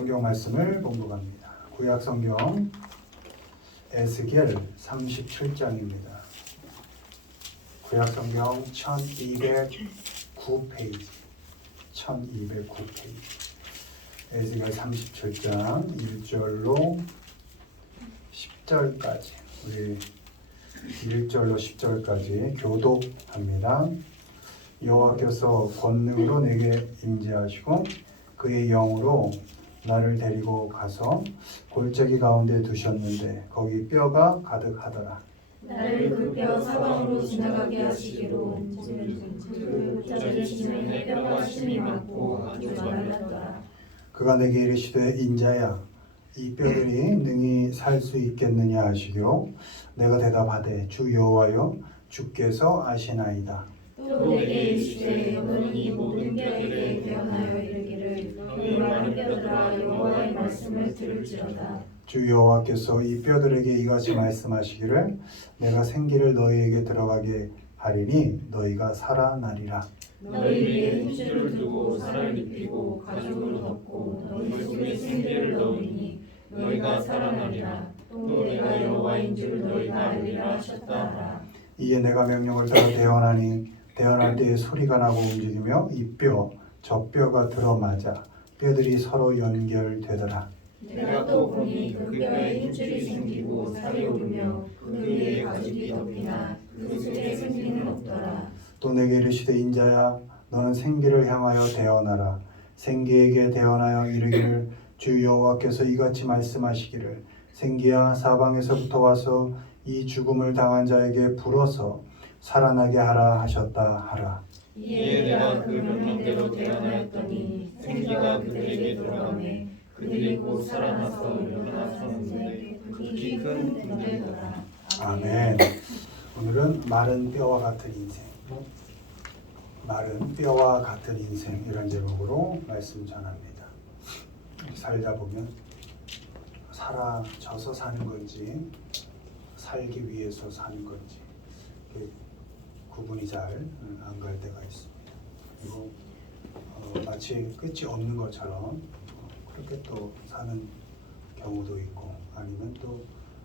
성경 말씀을 공부합니다. 구약 성경 에스겔 37장입니다. 구약 성경 1209페이지 1209페이지 에스겔 37장 1절로 10절까지 우리 1절로 10절까지 교독합니다. 여호와께서 권능으로 내게 임재하시고 그의 영으로 나를 데리고 가서 골짜기 가운데 두셨는데 거기 뼈가 가득하더라. 나를 그 뼈 사방으로 지나가게 하시기로 그 자기 지면에 뼈가 심이 많고 아주 말랐더라. 그가 내게 이르시되 인자야 이 뼈들이 능히 살 수 있겠느냐 하시기로 내가 대답하되 주 여호와여 주께서 아시나이다. 또 내게 이르시되 너는 이 모든 뼈에게 대언하여 이르기를 너희 마른 뼈들아 여호와의 말씀을 들을지어다. 주 여호와께서 이 뼈들에게 이같이 말씀하시기를 내가 생기를 너희에게 들어가게 하리니 너희가 살아나리라. 너희 위에 힘줄을 두고 살을 입히고 가죽을 덮고 너희 속에 생기를 넣으니 너희가 살아나리라. 또 내가 여호와인 줄 너희가 알리라 하셨다 하라. 이에 내가 명령을 따라 대언하니 대언할 때에 소리가 나고 움직이며 이 뼈 저 뼈가 들어맞아 뼈들이 서로 연결되더라. 내가 또 보니 그 뼈에 힘줄이 생기고 살이 오르며 그 위에 가죽이 덮이나 그 속에 생기는 없더라. 또 내게 이르시되 인자야 너는 생기를 향하여 대언하라. 생기에게 대언하여 이르기를 주 여호와께서 이같이 말씀하시기를 생기야 사방에서부터 와서 이 죽음을 당한 자에게 불어서 살아나게 하라 하셨다 하라. 이에 내가 그 명령대로 대언하였더니 생기가 그들에게 들어가매 그들이 곧 살아나서 일어나서는데 극히 큰 군대더라. 아멘. 오늘은 마른 뼈와 같은 인생, 마른 뼈와 같은 인생 이런 제목으로 말씀 전합니다. 살다 보면 살아져서 사는 건지 살기 위해서 사는 건지 구분이 잘 안 갈 때가 있습니다. 그리고 마치 끝이 없는 것처럼 그렇게 또 사는 경우도 있고 아니면 또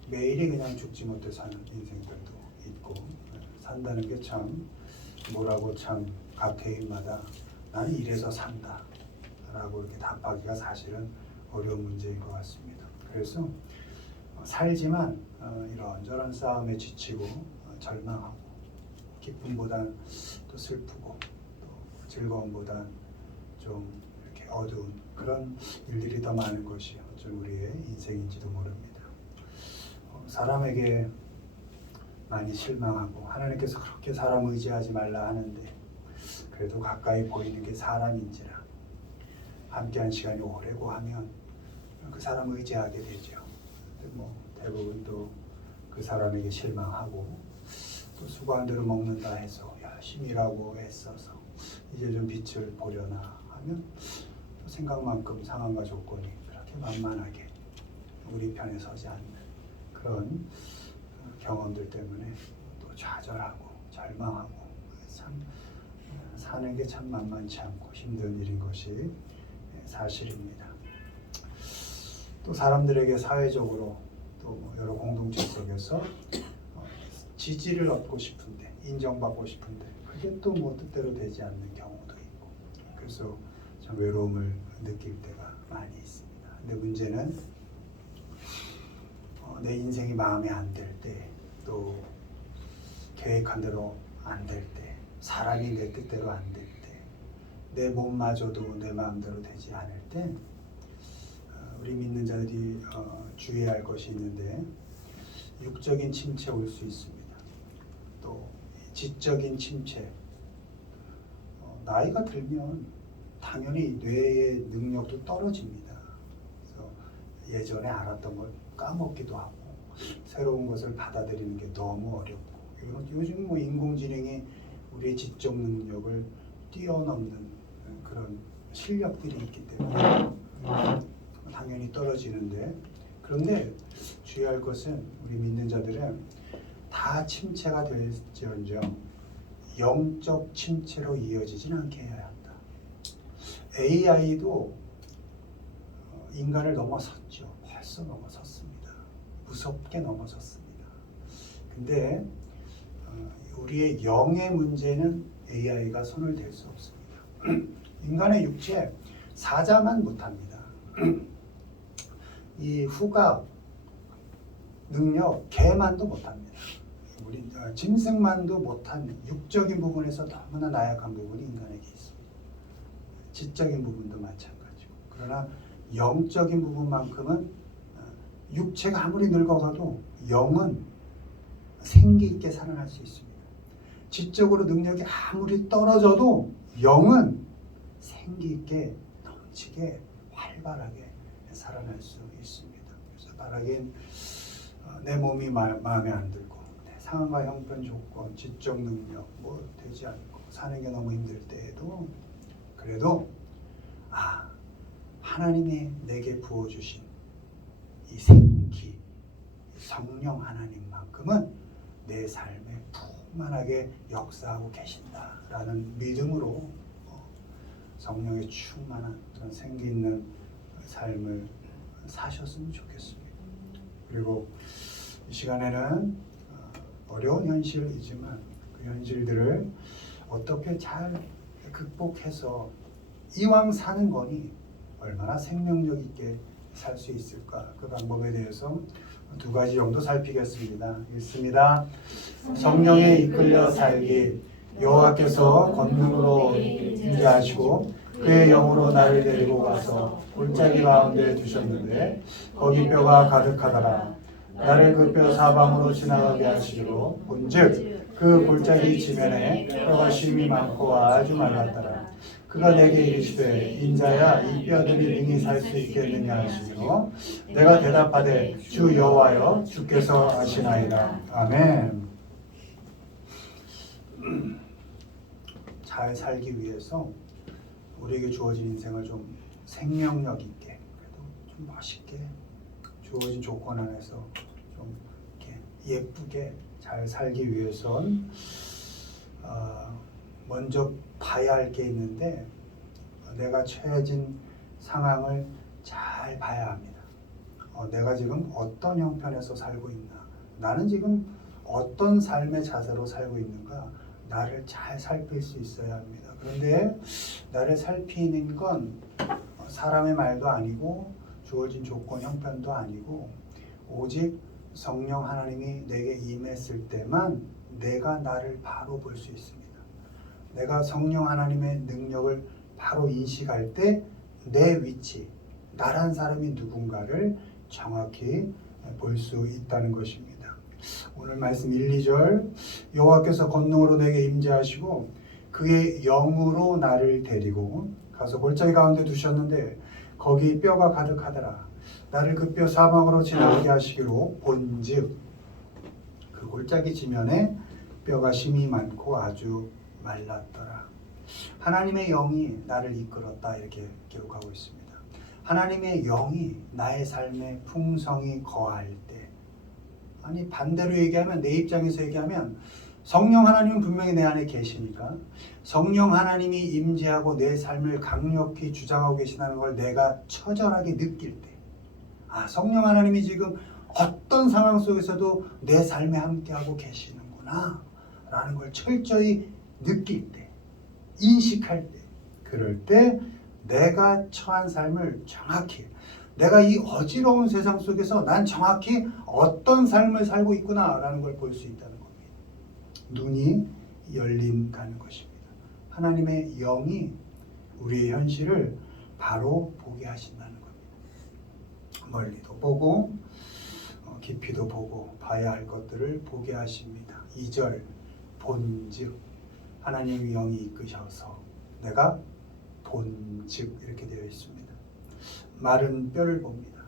매일이 그냥 죽지 못해 사는 인생들도 있고 산다는 게 참 뭐라고 참 각 개인마다 나는 이래서 산다 라고 이렇게 답하기가 사실은 어려운 문제인 것 같습니다. 그래서 살지만 이런저런 싸움에 지치고 절망하고 기쁨보단 또 슬프고 또 즐거움보단 좀 이렇게 어두운 그런 일들이 더 많은 것이 어쩌면 우리의 인생인지도 모릅니다. 사람에게 많이 실망하고 하나님께서 그렇게 사람 의지하지 말라 하는데 그래도 가까이 보이는 게 사람인지라 함께한 시간이 오래고 하면 그 사람 의지하게 되죠. 대부분 또 그 사람에게 실망하고 또 수고한 대로 먹는다 해서 열심히 일하고 애써서 이제 좀 빛을 보려나 하면 또 생각만큼 상황과 조건이 그렇게 만만하게 우리 편에 서지 않는 그런 경험들 때문에 또 좌절하고 절망하고 참 사는 게 참 만만치 않고 힘든 일인 것이 사실입니다. 또 사람들에게 사회적으로 또 여러 공동체 속에서 지지를 얻고 싶은데 인정받고 싶은데 그게 또 뜻대로 되지 않는 경우도 있고 그래서 참 외로움을 느낄 때가 많이 있습니다. 근데 문제는 내 인생이 마음에 안 들 때 또 계획한 대로 안 될 때 사람이 내 뜻대로 안 될 때 내 몸마저도 내 마음대로 되지 않을 때 우리 믿는 자들이 주의해야 할 것이 있는데 육적인 침체 올 수 있습니다. 또 지적인 침체 나이가 들면 당연히 뇌의 능력도 떨어집니다. 그래서 예전에 알았던 걸 까먹기도 하고 새로운 것을 받아들이는 게 너무 어렵고 요즘 인공지능이 우리의 지적 능력을 뛰어넘는 그런 실력들이 있기 때문에 당연히 떨어지는데 그런데 주의할 것은 우리 믿는 자들은 다 침체가 될지언정 영적 침체로 이어지진 않게 해야 한다. AI도 인간을 넘어섰죠. 벌써 넘어섰습니다. 무섭게 넘어섰습니다. 근데 우리의 영의 문제는 AI가 손을 댈 수 없습니다. 인간의 육체 사자만 못합니다. 이 후각 능력 개만도 못합니다. 우리 짐승만도 못한 육적인 부분에서 너무나 나약한 부분이 인간에게 있습니다. 지적인 부분도 마찬가지고. 그러나 영적인 부분만큼은 육체가 아무리 늙어가도 영은 생기 있게 살아날 수 있습니다. 지적으로 능력이 아무리 떨어져도 영은 생기 있게 넘치게 활발하게 살아날 수 있습니다. 그래서 바라긴 내 몸이 마음에 안 들고 내 상황과 형편 조건, 지적 능력 뭐 되지 않고 사는 게 너무 힘들 때에도 그래도 하나님이 내게 부어주신 이 생기, 성령 하나님만큼은 내 삶에 풍만하게 역사하고 계신다라는 믿음으로 성령의 충만한 그런 생기 있는 삶을 사셨으면 좋겠습니다. 그리고 이 시간에는 어려운 현실이지만 그 현실들을 어떻게 잘 극복해서 이왕 사는 거니 얼마나 생명력 있게 살 수 있을까, 그 방법에 대해서 두 가지 정도 살피겠습니다. 읽습니다. 성령에 이끌려 살기, 여호와께서 권능으로 임재하시고 그의 영으로 나를 데리고 가서 골짜기 가운데 두셨는데 거기 뼈가 가득하더라. 나를 그 뼈 사방으로 지나가게 하시기로 본즉 그 골짜기 지면에 뼈가 심이 많고 아주 말랐더라. 그가 내게 이르시되 인자야 이 뼈들이 능히 살 수 있겠느냐 하시며 내가 대답하되 주 여호와여 주께서 아시나이다. 아멘. 잘 살기 위해서 우리에게 주어진 인생을 좀 생명력 있게, 그래도 좀 멋있게 주어진 조건 안에서 좀 이렇게 예쁘게 잘 살기 위해선 먼저 봐야 할 게 있는데 내가 처해진 상황을 잘 봐야 합니다. 내가 지금 어떤 형편에서 살고 있나, 나는 지금 어떤 삶의 자세로 살고 있는가, 나를 잘 살필 수 있어야 합니다. 그런데 나를 살피는 건 사람의 말도 아니고 주어진 조건 형편도 아니고 오직 성령 하나님이 내게 임했을 때만 내가 나를 바로 볼 수 있습니다. 내가 성령 하나님의 능력을 바로 인식할 때 내 위치, 나란 사람이 누군가를 정확히 볼 수 있다는 것입니다. 오늘 말씀 1, 2절 여호와께서 권능으로 내게 임재하시고 그의 영으로 나를 데리고 가서 골짜기 가운데 두셨는데 거기 뼈가 가득하더라. 나를 그 뼈 사방으로 지나가게 하시기로 본즉 그 골짜기 지면에 뼈가 심이 많고 아주 말랐더라. 하나님의 영이 나를 이끌었다 이렇게 기록하고 있습니다. 하나님의 영이 나의 삶에 풍성히 거할 때, 아니 반대로 얘기하면, 내 입장에서 얘기하면 성령 하나님은 분명히 내 안에 계시니까 성령 하나님이 임재하고 내 삶을 강력히 주장하고 계시다는 걸 내가 처절하게 느낄 때, 성령 하나님이 지금 어떤 상황 속에서도 내 삶에 함께하고 계시는구나 라는 걸 철저히 느낄 때, 인식할 때, 그럴 때 내가 처한 삶을 정확히, 내가 이 어지러운 세상 속에서 난 정확히 어떤 삶을 살고 있구나 라는 걸 볼 수 있다는 겁니다. 눈이 열린다는 것입니다. 하나님의 영이 우리의 현실을 바로 보게 하신다는 겁니다. 멀리도 보고 깊이도 보고 봐야 할 것들을 보게 하십니다. 2절 본즉 하나님의 영이 이끄셔서 내가 본즉 이렇게 되어 있습니다. 마른 뼈를 봅니다.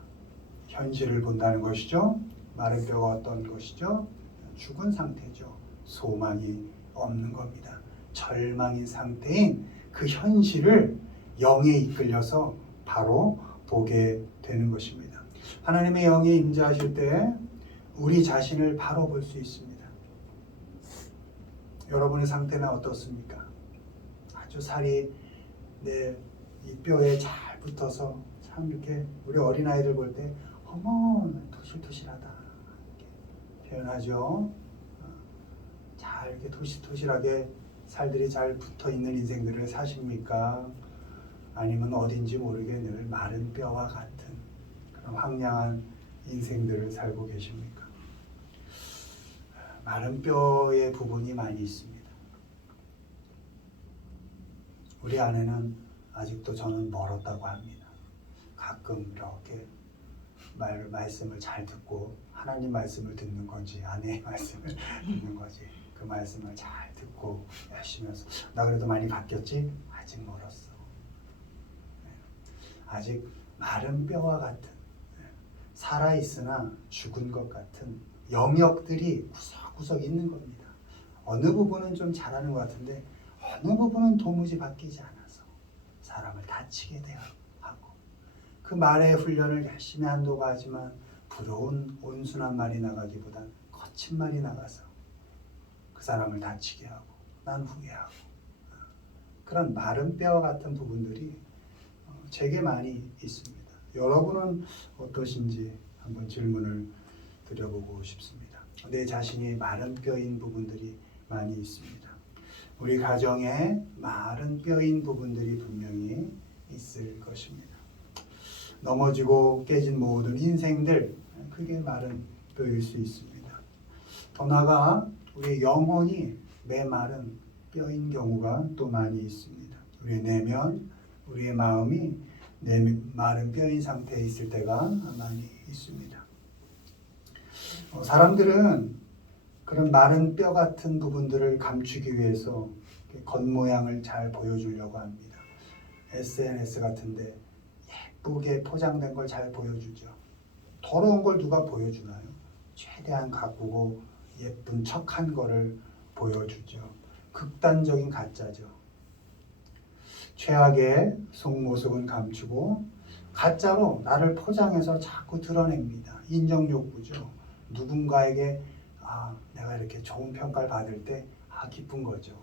현실을 본다는 것이죠. 마른 뼈가 어떤 것이죠? 죽은 상태죠. 소망이 없는 겁니다. 절망인 상태인 그 현실을 영에 이끌려서 바로 보게 되는 것입니다. 하나님의 영이 임재하실 때 우리 자신을 바로 볼 수 있습니다. 여러분의 상태는 어떻습니까? 아주 살이 내 이 뼈에 잘 붙어서 참 이렇게 우리 어린아이들 볼 때 어머 토실토실하다 이렇게 표현하죠. 잘 이렇게 토실토실하게 살들이 잘 붙어있는 인생들을 사십니까? 아니면 어딘지 모르게 늘 마른 뼈와 같은 그런 황량한 인생들을 살고 계십니까? 마른 뼈의 부분이 많이 있습니다. 우리 아내는 아직도 저는 멀었다고 합니다. 가끔 이렇게 말씀을 잘 듣고 하나님 말씀을 듣는 건지 아내의 말씀을 듣는 건지 그 말씀을 잘 듣고 열심히 해서 나 그래도 많이 바뀌었지? 아직 멀었어. 아직 마른 뼈와 같은 살아있으나 죽은 것 같은 영역들이 구석구석 있는 겁니다. 어느 부분은 좀 잘하는 것 같은데 어느 부분은 도무지 바뀌지 않아서 사람을 다치게 하고 그 말의 훈련을 열심히 한다고 하지만 부러운 온순한 말이 나가기보다 거친 말이 나가서 그 사람을 다치게 하고 난 후회하고 그런 마른 뼈와 같은 부분들이 제게 많이 있습니다. 여러분은 어떠신지 한번 질문을 드려보고 싶습니다. 내 자신이 마른 뼈인 부분들이 많이 있습니다. 우리 가정에 마른 뼈인 부분들이 분명히 있을 것입니다. 넘어지고 깨진 모든 인생들, 그게 마른 뼈일 수 있습니다. 더 나아가 우리 영혼이 메마른 뼈인 경우가 또 많이 있습니다. 우리의 내면, 우리의 마음이 마른 뼈인 상태에 있을 때가 많이 있습니다. 사람들은 그런 마른 뼈 같은 부분들을 감추기 위해서 겉모양을 잘 보여주려고 합니다. SNS 같은데 예쁘게 포장된 걸 잘 보여주죠. 더러운 걸 누가 보여주나요? 최대한 가꾸고 예쁜 척한 거를 보여주죠. 극단적인 가짜죠. 최악의 속모습은 감추고 가짜로 나를 포장해서 자꾸 드러냅니다. 인정욕구죠. 누군가에게 내가 이렇게 좋은 평가를 받을 때 기쁜 거죠.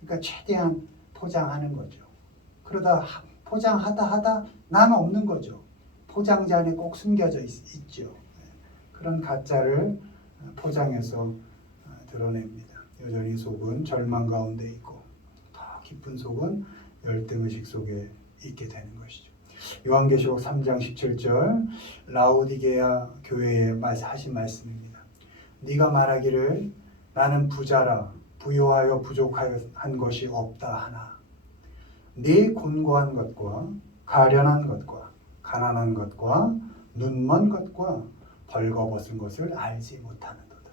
그러니까 최대한 포장하는 거죠. 그러다 포장하다 나는 없는 거죠. 포장재 안에 꼭 숨겨져 있죠. 그런 가짜를 포장해서 드러냅니다. 여전히 속은 절망 가운데 있고 더 깊은 속은 열등의식 속에 있게 되는 것이죠. 요한계시록 3장 17절 라오디게아 교회에 하신 말씀입니다. 네가 말하기를 나는 부자라 부요하여 부족하여 한 것이 없다 하나 네 곤고한 것과 가련한 것과 가난한 것과 눈먼 것과 벌거벗은 것을 알지 못하는도다.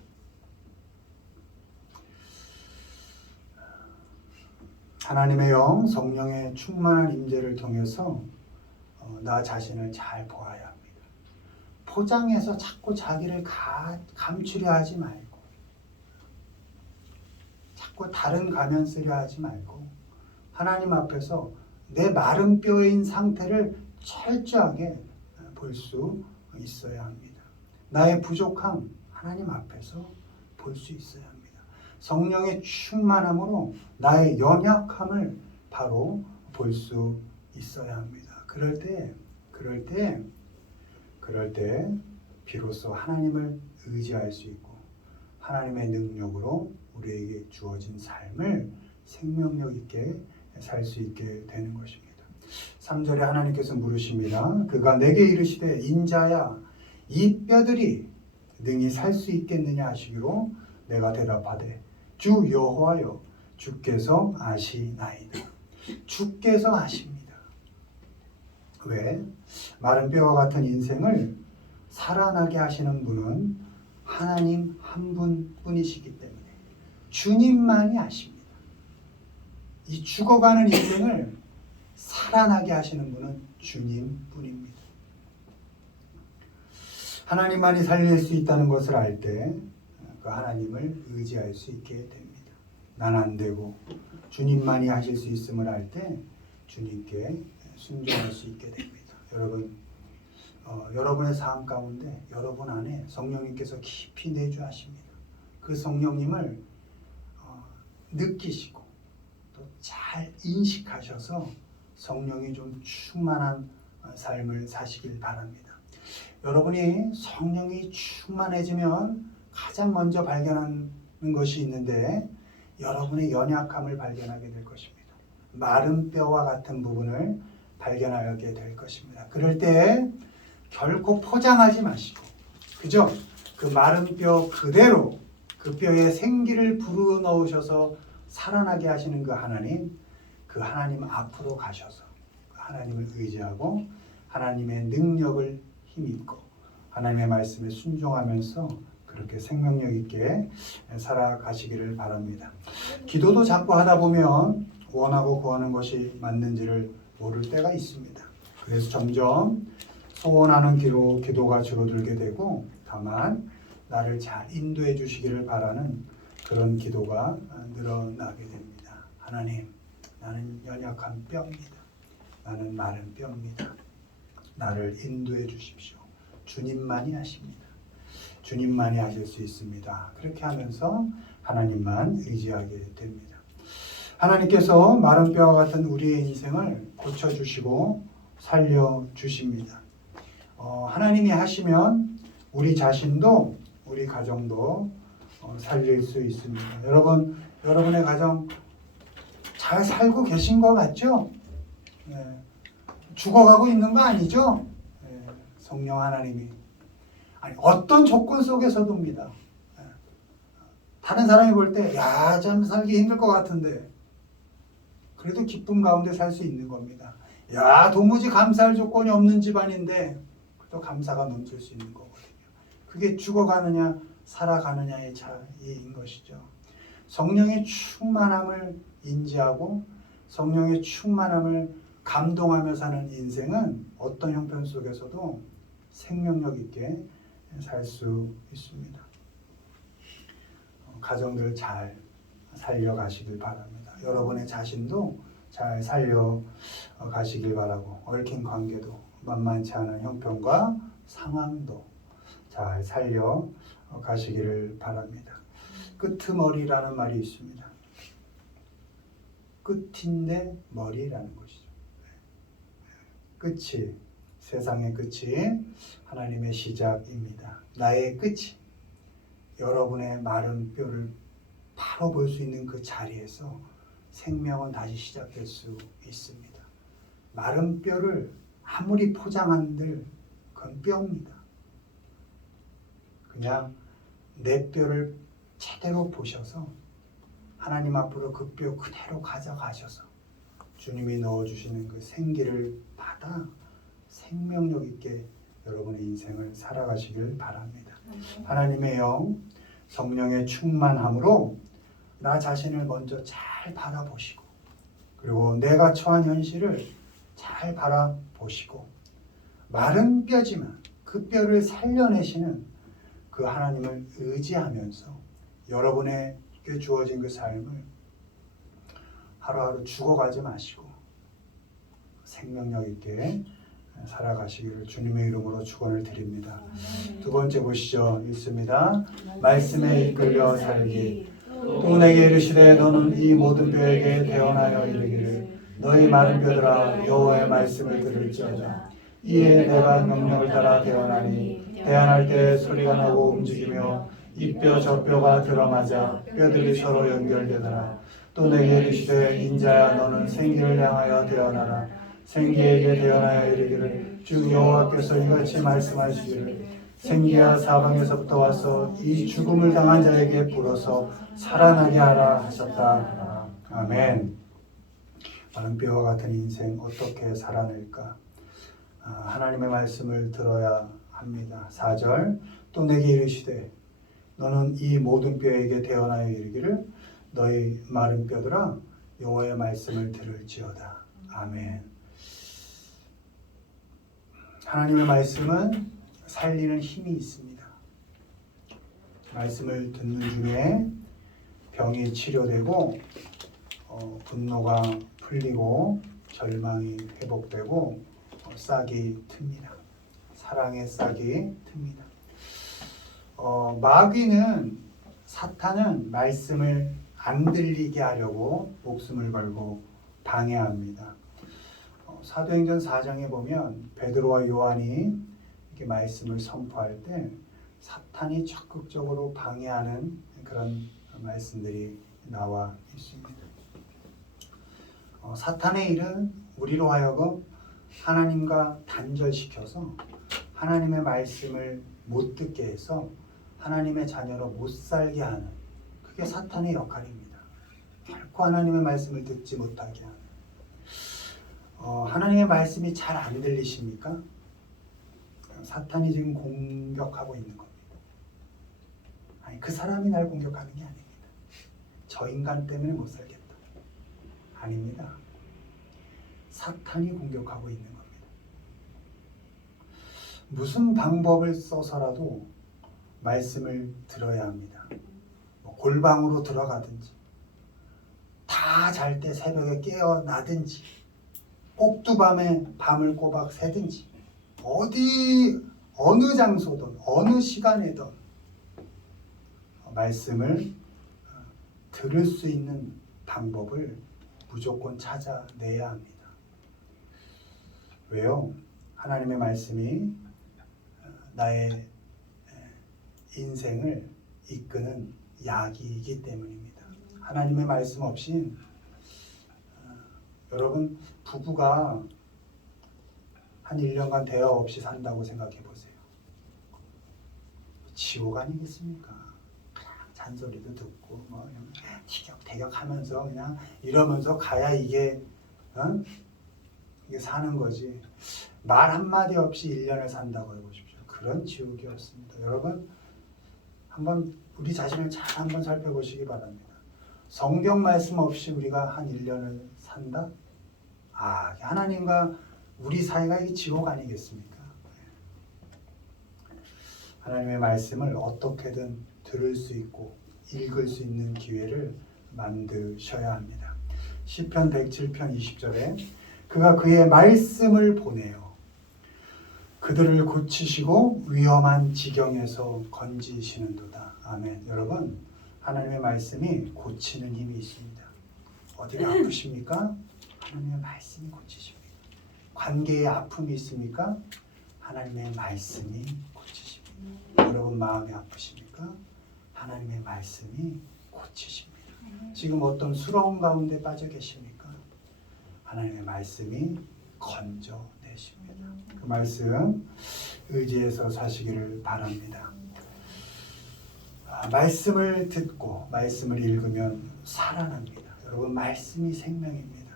하나님의 영 성령의 충만한 임재를 통해서 나 자신을 잘 보아야 합니다. 포장해서 자꾸 자기를 감추려 하지 말고 자꾸 다른 가면 쓰려 하지 말고 하나님 앞에서 내 마른 뼈인 상태를 철저하게 볼 수 있어야 합니다. 나의 부족함 하나님 앞에서 볼 수 있어야 합니다. 성령의 충만함으로 나의 연약함을 바로 볼 수 있어야 합니다. 그럴 때 비로소 하나님을 의지할 수 있고 하나님의 능력으로 우리에게 주어진 삶을 생명력 있게 살 수 있게 되는 것입니다. 3절에 하나님께서 물으십니다. 그가 내게 이르시되 인자야 이 뼈들이 능히 살 수 있겠느냐 하시기로 내가 대답하되 주 여호와여 주께서 아시나이다. 주께서 아십니다. 왜? 마른 뼈와 같은 인생을 살아나게 하시는 분은 하나님 한 분뿐이시기 때문에 주님만이 아십니다. 이 죽어가는 인생을 살아나게 하시는 분은 주님뿐입니다. 하나님만이 살릴 수 있다는 것을 알 때 그 하나님을 의지할 수 있게 됩니다. 난 안 되고 주님만이 하실 수 있음을 알 때 주님께 순종할 수 있게 됩니다. 여러분, 여러분의 삶 가운데 여러분 안에 성령님께서 깊이 내주하십니다. 그 성령님을 느끼시고 또 잘 인식하셔서 성령이 좀 충만한 삶을 사시길 바랍니다. 여러분이 성령이 충만해지면 가장 먼저 발견하는 것이 있는데 여러분의 연약함을 발견하게 될 것입니다. 마른 뼈와 같은 부분을 발견하게 될 것입니다. 그럴 때 결코 포장하지 마시고, 그죠? 그 마른 뼈 그대로 그 뼈에 생기를 불어넣으셔서 살아나게 하시는 그 하나님 앞으로 가셔서 하나님을 의지하고 하나님의 능력을 힘입고 하나님의 말씀에 순종하면서 그렇게 생명력 있게 살아가시기를 바랍니다. 기도도 자꾸 하다 보면 원하고 구하는 것이 맞는지를 모를 때가 있습니다. 그래서 점점 소원하는 기도가 줄어들게 되고 다만 나를 잘 인도해 주시기를 바라는 그런 기도가 늘어나게 됩니다. 하나님, 나는 연약한 뼈입니다. 나는 마른 뼈입니다. 나를 인도해 주십시오. 주님만이 하십니다. 주님만이 하실 수 있습니다. 그렇게 하면서 하나님만 의지하게 됩니다. 하나님께서 마른 뼈와 같은 우리의 인생을 고쳐주시고 살려주십니다. 하나님이 하시면 우리 자신도 우리 가정도 살릴 수 있습니다. 여러분의 가정 잘 살고 계신 것 같죠? 네. 죽어가고 있는 거 아니죠? 네. 성령 하나님이 어떤 조건 속에서도입니다. 네. 다른 사람이 볼 때 야, 참 살기 힘들 것 같은데 그래도 기쁨 가운데 살 수 있는 겁니다. 야, 도무지 감사할 조건이 없는 집안인데 또 감사가 넘칠 수 있는 거거든요. 그게 죽어가느냐 살아가느냐의 차이인 것이죠. 성령의 충만함을 인지하고 성령의 충만함을 감동하며 사는 인생은 어떤 형편 속에서도 생명력 있게 살 수 있습니다. 가정들 잘 살려가시길 바랍니다. 여러분의 자신도 잘 살려가시길 바라고 얽힌 관계도 만만치 않은 형편과 상황도 잘 살려가시기를 바랍니다. 끄트머리라는 말이 있습니다. 끝인데 머리라는 것이죠. 끝이, 세상의 끝이 하나님의 시작입니다. 나의 끝이 여러분의 마른 뼈를 바로 볼 수 있는 그 자리에서 생명은 다시 시작될 수 있습니다. 마른 뼈를 아무리 포장한들 그건 뼈입니다. 그냥 내 뼈를 제대로 보셔서 하나님 앞으로 그 뼈 그대로 가져가셔서 주님이 넣어주시는 그 생기를 받아 생명력 있게 여러분의 인생을 살아가시길 바랍니다. 하나님의 영, 성령의 충만함으로 나 자신을 먼저 잘 바라보시고 그리고 내가 처한 현실을 잘 바라보시고 마른 뼈지만 그 뼈를 살려내시는 그 하나님을 의지하면서 여러분에게 주어진 그 삶을 하루하루 죽어가지 마시고 생명력 있게 살아가시기를 주님의 이름으로 축원을 드립니다. 두 번째 보시죠. 읽습니다. 말씀에 이끌려 살기. 또 내게 이르시되 너는 이 모든 뼈에게 대언하여 이르기를 너희 마른 뼈들아 여호와의 말씀을 들을지어다. 이에 내가 명령을 따라 대언하니 대언할 때 소리가 나고 움직이며 이 뼈 저 뼈가 들어맞아 뼈들이 서로 연결되더라. 또 내게 이르시되 인자야 너는 생기를 향하여 대언하라. 생기에게 대언하여 이르기를 주 여호와께서 이같이 말씀하시기를 생기야 사방에서부터 와서 이 죽음을 당한 자에게 불어서 살아나게 하라 하셨다. 아멘. 마른 뼈와 같은 인생 어떻게 살아낼까? 하나님의 말씀을 들어야 합니다. 4절 또 내게 이르시되 너는 이 모든 뼈에게 대언하여 이르기를 너희 마른 뼈들아 여호와의 말씀을 들을지어다. 아멘. 하나님의 말씀은 살리는 힘이 있습니다. 말씀을 듣는 중에 병이 치료되고 분노가 풀리고 절망이 회복되고 싹이 틉니다. 사랑의 싹이 틉니다. 마귀는 사탄은 말씀을 안 들리게 하려고 목숨을 걸고 방해합니다. 사도행전 4장에 보면 베드로와 요한이 이렇게 말씀을 선포할 때 사탄이 적극적으로 방해하는 그런 말씀들이 나와 있습니다. 사탄의 일은 우리로 하여금 하나님과 단절시켜서 하나님의 말씀을 못 듣게 해서 하나님의 자녀로 못 살게 하는, 그게 사탄의 역할입니다. 결코 하나님의 말씀을 듣지 못하게 하는. 하나님의 말씀이 잘 안 들리십니까? 사탄이 지금 공격하고 있는 겁니다. 아니, 그 사람이 날 공격하는 게 아닙니다. 저 인간 때문에 못 살겠다. 아닙니다. 사탄이 공격하고 있는 겁니다. 무슨 방법을 써서라도 말씀을 들어야 합니다. 골방으로 들어가든지, 다 잘 때 새벽에 깨어나든지, 꼭두밤에 밤을 꼬박 새든지, 어느 장소든 어느 시간에든 말씀을 들을 수 있는 방법을 무조건 찾아내야 합니다. 왜요? 하나님의 말씀이 나의 인생을 이끄는 약이기 때문입니다. 하나님의 말씀 없이 여러분 부부가 한 1년간 대화 없이 산다고 생각해 보세요. 지옥 아니겠습니까? 그냥 잔소리도 듣고 뭐 티격태격하면서 그냥 이러면서 가야 이게 사는 거지. 말 한마디 없이 1년을 산다고 해보십시오. 그런 지옥이 없습니다. 여러분 한번 우리 자신을 잘 한번 살펴보시기 바랍니다. 성경 말씀 없이 우리가 한 1년을 산다? 하나님과 우리 사이가 이 지옥 아니겠습니까? 하나님의 말씀을 어떻게든 들을 수 있고 읽을 수 있는 기회를 만드셔야 합니다. 시편 107편 20절에 그가 그의 말씀을 보내어 그들을 고치시고 위험한 지경에서 건지시는도다. 아멘. 여러분, 하나님의 말씀이 고치는 힘이 있습니다. 어디가 아프십니까? 하나님의 말씀이 고치십니다. 관계에 아픔이 있습니까? 하나님의 말씀이 고치십니다. 여러분 마음이 아프십니까? 하나님의 말씀이 고치십니다. 지금 어떤 수렁 가운데 빠져 계십니까? 하나님의 말씀이 건져내십니다. 그 말씀 의지해서 사시기를 바랍니다. 말씀을 듣고 말씀을 읽으면 살아납니다. 여러분 말씀이 생명입니다.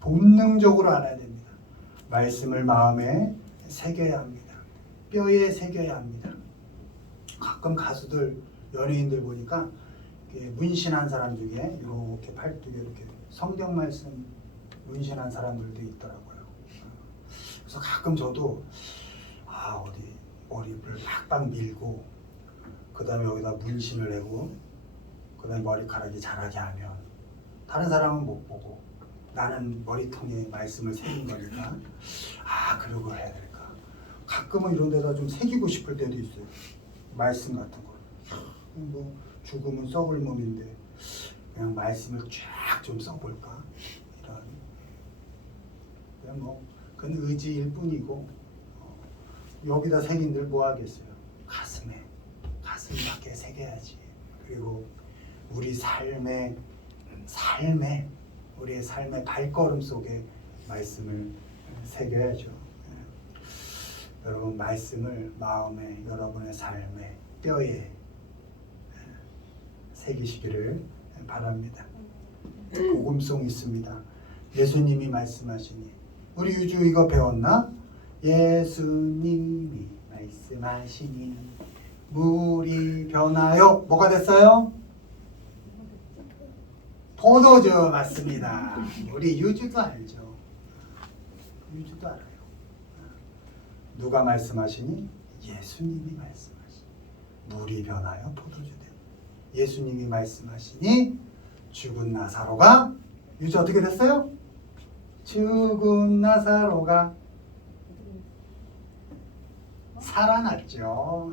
본능적으로 알아야 됩니다. 말씀을 마음에 새겨야 합니다. 뼈에 새겨야 합니다. 가끔 가수들, 연예인들 보니까 문신한 사람 중에 이렇게 팔뚝에 이렇게 성경 말씀 문신한 사람들도 있더라고요. 그래서 가끔 저도 어디 머리를 팍팍 밀고 그 다음에 여기다 문신을 내고 그 다음에 머리카락이 자라게 하면 다른 사람은 못 보고 나는 머리통에 말씀을 새긴 거니까 그러고 해야 될까. 가끔은 이런 데다 좀 새기고 싶을 때도 있어요. 말씀 같은 거. 뭐 죽으면 썩을 몸인데 그냥 말씀을 쫙 좀 써볼까. 이런. 그냥 뭐 그건 의지일 뿐이고 여기다 새긴들 뭐 하겠어요. 가슴 밖에 새겨야지. 그리고 우리의 삶의 발걸음 속에 말씀을 새겨야죠. 여러분 말씀을 마음에, 여러분의 삶에, 뼈에 새기시기를 바랍니다. 복음송 있습니다. 예수님이 말씀하시니 우리 유주 이거 배웠나? 예수님이 말씀하시니 물이 변하여 뭐가 됐어요? 포도주. 맞습니다. 우리 유주도 알죠. 유주도 알아요. 누가 말씀하시니? 예수님이 말씀하시니 물이 변하여 포도주 되. 예수님이 말씀하시니 죽은 나사로가, 유주 어떻게 됐어요? 죽은 나사로가 살아났죠.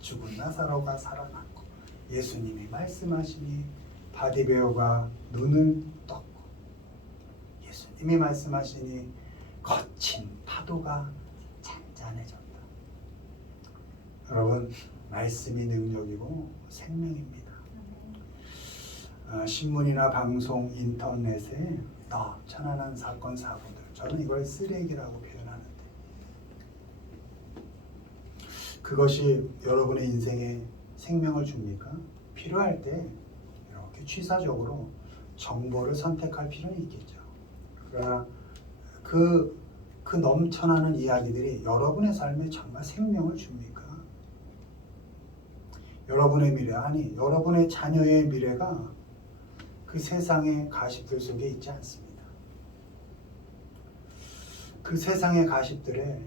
죽은 나사로가 살아났고 예수님이 말씀하시니 바디베오가 눈을 떴고 예수님이 말씀하시니 거친 파도가 잔잔해졌다. 여러분, 말씀이 능력이고 생명입니다. 신문이나 방송, 인터넷에 천안한 사건, 사고들, 저는 이걸 쓰레기라고 표현하는데, 그것이 여러분의 인생에 생명을 줍니까? 필요할 때 이렇게 취사적으로 정보를 선택할 필요는 있겠죠. 그러나 그 넘쳐나는 이야기들이 여러분의 삶에 정말 생명을 줍니까? 여러분의 미래, 아니 여러분의 자녀의 미래가 그 세상의 가십들 속에 있지 않습니다. 그 세상의 가십들에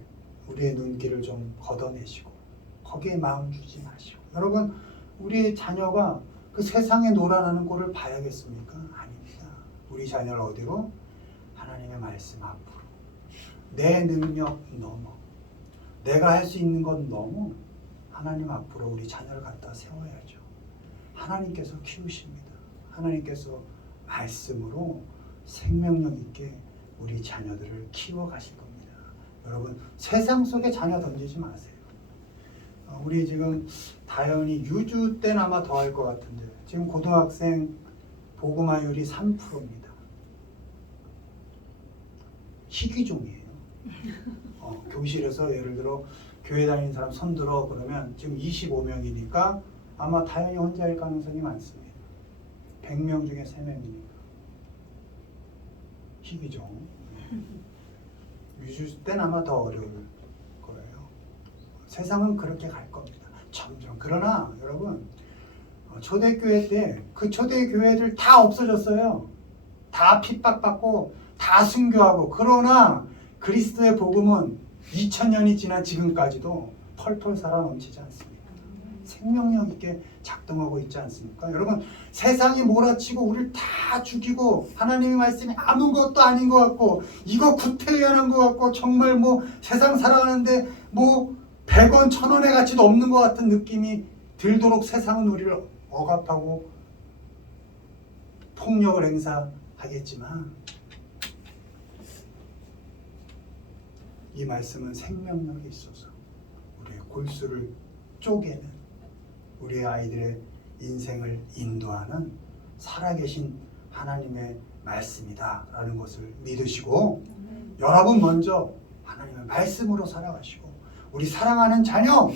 우리의 눈길을 좀 걷어내시고 거기에 마음 주지 마시고, 여러분, 우리 자녀가 그 세상에 놀아나는 꼴을 봐야겠습니까? 아닙니다. 우리 자녀를 어디로? 하나님의 말씀 앞으로, 내 능력 넘어, 내가 할 수 있는 건 넘어 하나님 앞으로 우리 자녀를 갖다 세워야죠. 하나님께서 키우십니다. 하나님께서 말씀으로 생명력 있게 우리 자녀들을 키워가실 겁니다. 여러분, 세상 속에 자녀 던지지 마세요. 우리 지금 다현이 유주 때는 아마 더 할 것 같은데, 지금 고등학생 복음화율이 3%입니다. 희귀종이에요. 교실에서 예를 들어 교회 다니는 사람 손들어 그러면 지금 25명이니까 아마 다현이 혼자일 가능성이 많습니다. 100명 중에 3명이니까. 희귀종. 유주 때는 아마 더 어려울 거예요. 세상은 그렇게 갈 겁니다. 점점. 그러나 여러분, 초대교회 때 그 초대교회들 다 없어졌어요. 다 핍박받고 다 순교하고. 그러나 그리스도의 복음은 2000년이 지난 지금까지도 펄펄 살아 넘치지 않습니까? 생명력 있게 작동하고 있지 않습니까? 여러분, 세상이 몰아치고 우리를 다 죽이고 하나님의 말씀이 아무것도 아닌 것 같고 이거 구태의연한 것 같고 정말 세상 살아가는데 100원, 1000원의 가치도 없는 것 같은 느낌이 들도록 세상은 우리를 억압하고 폭력을 행사하겠지만, 이 말씀은 생명력이 있어서 우리의 골수를 쪼개는, 우리의 아이들의 인생을 인도하는 살아계신 하나님의 말씀이다라는 것을 믿으시고, 여러분 먼저 하나님의 말씀으로 살아가시고, 우리 사랑하는 자녀,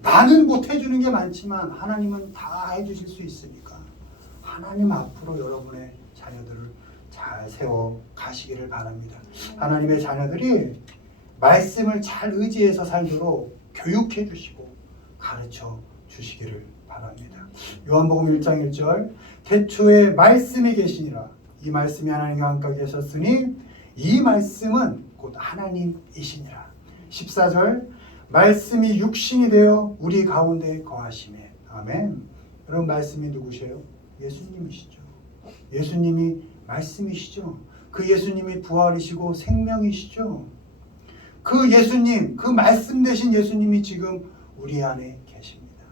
나는 못 해주는 게 많지만 하나님은 다 해주실 수 있으니까 하나님 앞으로 여러분의 자녀들을 잘 세워 가시기를 바랍니다. 하나님의 자녀들이 말씀을 잘 의지해서 살도록 교육해 주시고 가르쳐 주시기를 바랍니다. 요한복음 1장 1절, 태초에 말씀이 계시니라. 이 말씀이 하나님과 함께 계셨으니 이 말씀은 곧 하나님이시니라. 14절, 말씀이 육신이 되어 우리 가운데 거하시매. 아멘. 여러분, 말씀이 누구세요? 예수님이시죠. 예수님이 말씀이시죠. 그 예수님이 부활이시고 생명이시죠. 그 예수님, 그 말씀 되신 예수님이 지금 우리 안에 계십니다.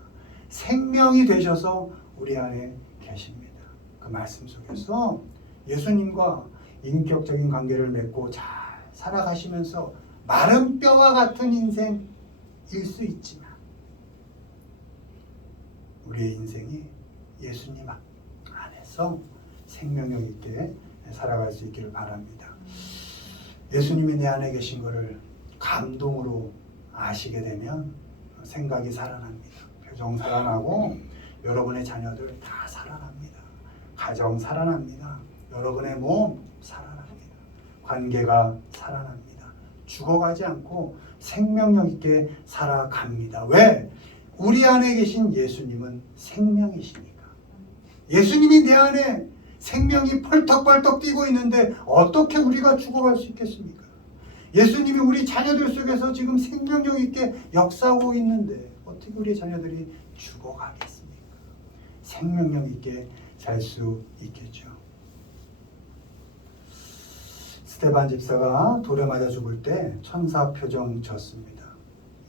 생명이 되셔서 우리 안에 계십니다. 그 말씀 속에서 예수님과 인격적인 관계를 맺고 잘 살아가시면서 마른 뼈와 같은 인생일 수 있지만 우리의 인생이 예수님 안에서 생명력 있게 살아갈 수 있기를 바랍니다. 예수님이 내 안에 계신 것을 감동으로 아시게 되면 생각이 살아납니다. 표정 살아나고 여러분의 자녀들 다 살아납니다. 가정 살아납니다. 여러분의 몸 살아납니다. 관계가 살아납니다. 죽어가지 않고 생명력 있게 살아갑니다. 왜? 우리 안에 계신 예수님은 생명이시니까. 예수님이 내 안에 생명이 펄떡펄떡 뛰고 있는데 어떻게 우리가 죽어갈 수 있겠습니까? 예수님이 우리 자녀들 속에서 지금 생명력 있게 역사하고 있는데 어떻게 우리 자녀들이 죽어가겠습니까? 생명력 있게 살 수 있겠죠. 스데반 집사가 돌에 맞아 죽을 때 천사 표정 졌습니다.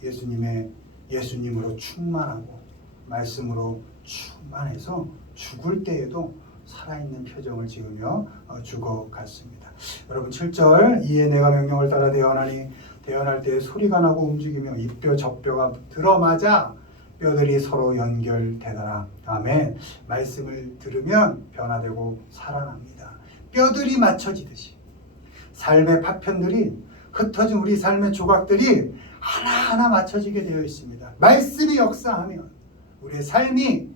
예수님으로 충만하고 말씀으로 충만해서 죽을 때에도 살아있는 표정을 지으며 죽어갔습니다. 여러분 7절 이에 내가 명령을 따라 대언하니 대언할 때 소리가 나고 움직이며 이 뼈 저 뼈가 들어맞아 뼈들이 서로 연결되더라. 아멘. 말씀을 들으면 변화되고 살아납니다. 뼈들이 맞춰지듯이 삶의 파편들이 흩어진 우리 삶의 조각들이 하나하나 맞춰지게 되어 있습니다. 말씀이 역사하면 우리의 삶이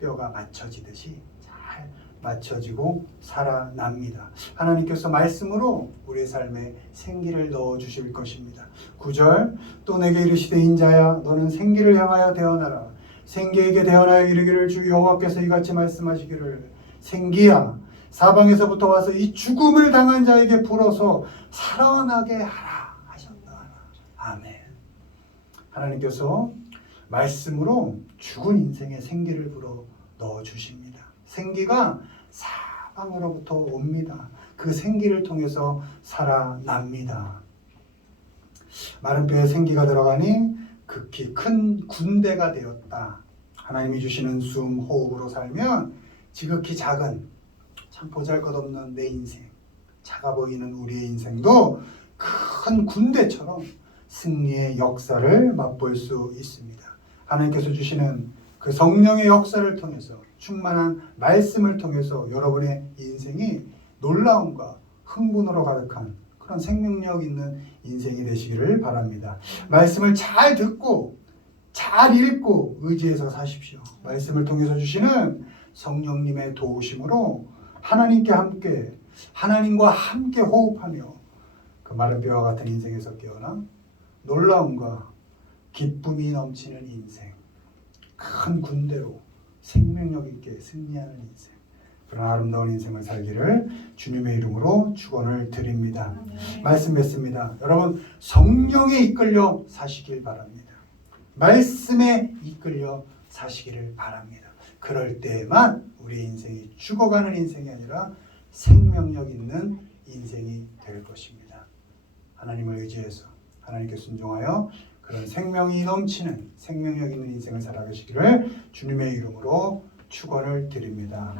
뼈가 맞춰지듯이 잘 맞춰지고 살아납니다. 하나님께서 말씀으로 우리의 삶에 생기를 넣어주실 것입니다. 9절 또 내게 이르시되 인자야 너는 생기를 향하여 대언하라. 생기에게 대언하여 이르기를 주 여호와께서 이같이 말씀하시기를 생기야 사방에서부터 와서 이 죽음을 당한 자에게 불어서 살아나게 하라 하셨다. 아멘. 하나님께서 말씀으로 죽은 인생에 생기를 불어 넣어주십니다. 생기가 사방으로부터 옵니다. 그 생기를 통해서 살아납니다. 마른 뼈에 생기가 들어가니 극히 큰 군대가 되었다. 하나님이 주시는 숨, 호흡으로 살면 지극히 작은 참 보잘것없는 내 인생, 작아 보이는 우리의 인생도 큰 군대처럼 승리의 역사를 맛볼 수 있습니다. 하나님께서 주시는 그 성령의 역사를 통해서 충만한 말씀을 통해서 여러분의 인생이 놀라움과 흥분으로 가득한 그런 생명력 있는 인생이 되시기를 바랍니다. 말씀을 잘 듣고 잘 읽고 의지해서 사십시오. 말씀을 통해서 주시는 성령님의 도우심으로 하나님과 함께 호흡하며 그 마른 뼈와 같은 인생에서 깨어나 놀라움과 기쁨이 넘치는 인생, 큰 군대로 생명력 있게 승리하는 인생, 그런 아름다운 인생을 살기를 주님의 이름으로 축원을 드립니다. 말씀 맺습니다. 여러분 성령에 이끌려 사시길 바랍니다. 말씀에 이끌려 사시기를 바랍니다. 그럴 때만 우리 인생이 죽어가는 인생이 아니라 생명력 있는 인생이 될 것입니다. 하나님을 의지해서 하나님께 순종하여 그런 생명이 넘치는 생명력 있는 인생을 살아가시기를 주님의 이름으로 축원을 드립니다.